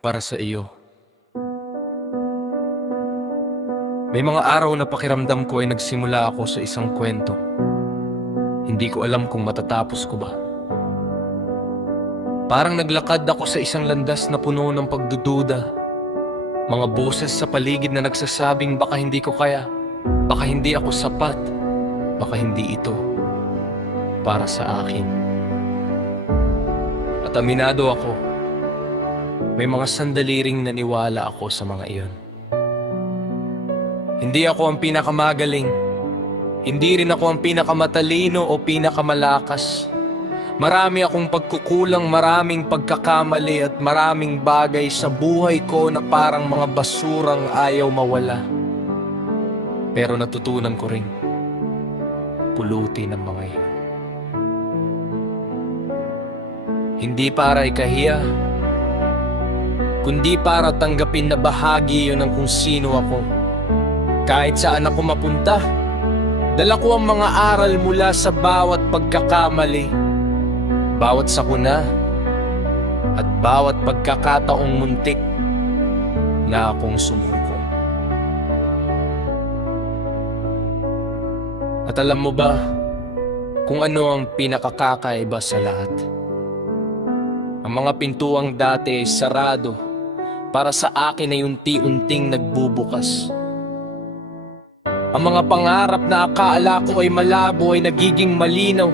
Para sa iyo. May mga araw na pakiramdam ko ay nagsimula ako sa isang kwento. Hindi ko alam kung matatapos ko ba. Parang naglakad ako sa isang landas na puno ng pagdududa. Mga boses sa paligid na nagsasabing baka hindi ko kaya, baka hindi ako sapat, baka hindi ito para sa akin. At aminado ako, may mga sandali ring naniwala ako sa mga iyon. Hindi ako ang pinakamagaling. Hindi rin ako ang pinakamatalino o pinakamalakas. Marami akong pagkukulang, maraming pagkakamali at maraming bagay sa buhay ko na parang mga basurang ayaw mawala. Pero natutunan ko ring pulutin ang mga iyon. Hindi para ikahiya, kundi para tanggapin na bahagi yun ng kung sino ako. Kahit saan ako mapunta, dala ko ang mga aral mula sa bawat pagkakamali, bawat sakuna, at bawat pagkakataong muntik na akong sumuko. At alam mo ba kung ano ang pinakakakaiba sa lahat? Ang mga pintuang dati ay sarado para sa akin ay unti-unting nagbubukas. Ang mga pangarap na akala ko ay malabo ay nagiging malinaw.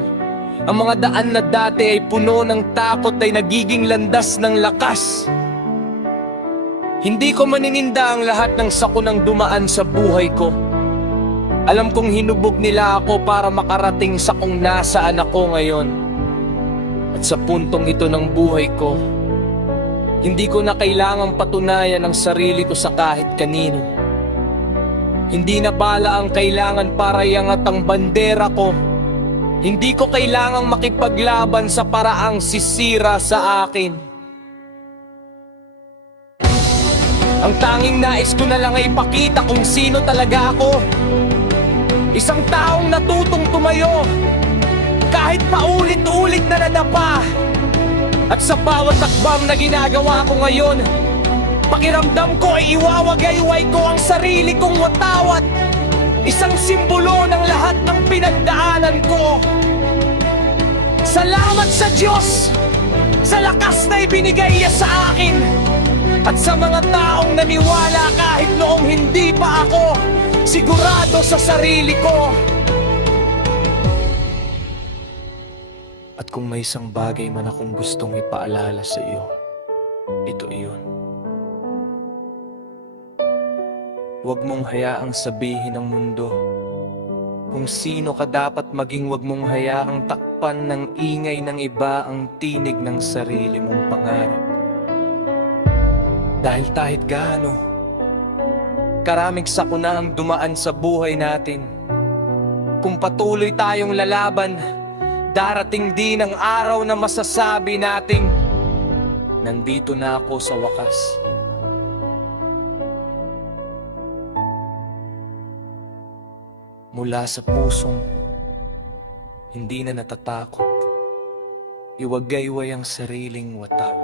Ang mga daan na dati ay puno ng takot ay nagiging landas ng lakas. Hindi ko manininda ang lahat ng sakunang dumaan sa buhay ko. Alam kong hinubog nila ako para makarating sa kung nasaan ako ngayon. At sa puntong ito ng buhay ko, hindi ko na kailangang patunayan ang sarili ko sa kahit kanino. Hindi na bala ang kailangan para iangat ang bandera ko. Hindi ko kailangang makipaglaban sa paraang sisira sa akin. Ang tanging nais ko na lang ay ipakita kung sino talaga ako. Isang taong natutong tumayo kahit paulit-ulit na nadapa. At sa bawat takbang na ginagawa ko ngayon, pakiramdam ko ay iwawagayway ko ang sarili kong watawat. Isang simbolo ng lahat ng pinagdaanan ko. Salamat sa Diyos sa lakas na ibinigay niya sa akin. At sa mga taong naniwala kahit noong hindi pa ako sigurado sa sarili ko. At kung may isang bagay man akong gustong ipaalala sa iyo, ito iyon. Huwag mong hayaang sabihin ng mundo kung sino ka dapat maging. Huwag mong hayaang takpan ng ingay ng iba ang tinig ng sarili mong pangarap. Dahil kahit gaano karaming sakuna ang dumaan sa buhay natin, kung patuloy tayong lalaban, darating din ang araw na masasabi nating nandito na ako sa wakas. Mula sa pusong hindi na natatakot, iwagayway ang sariling watawat.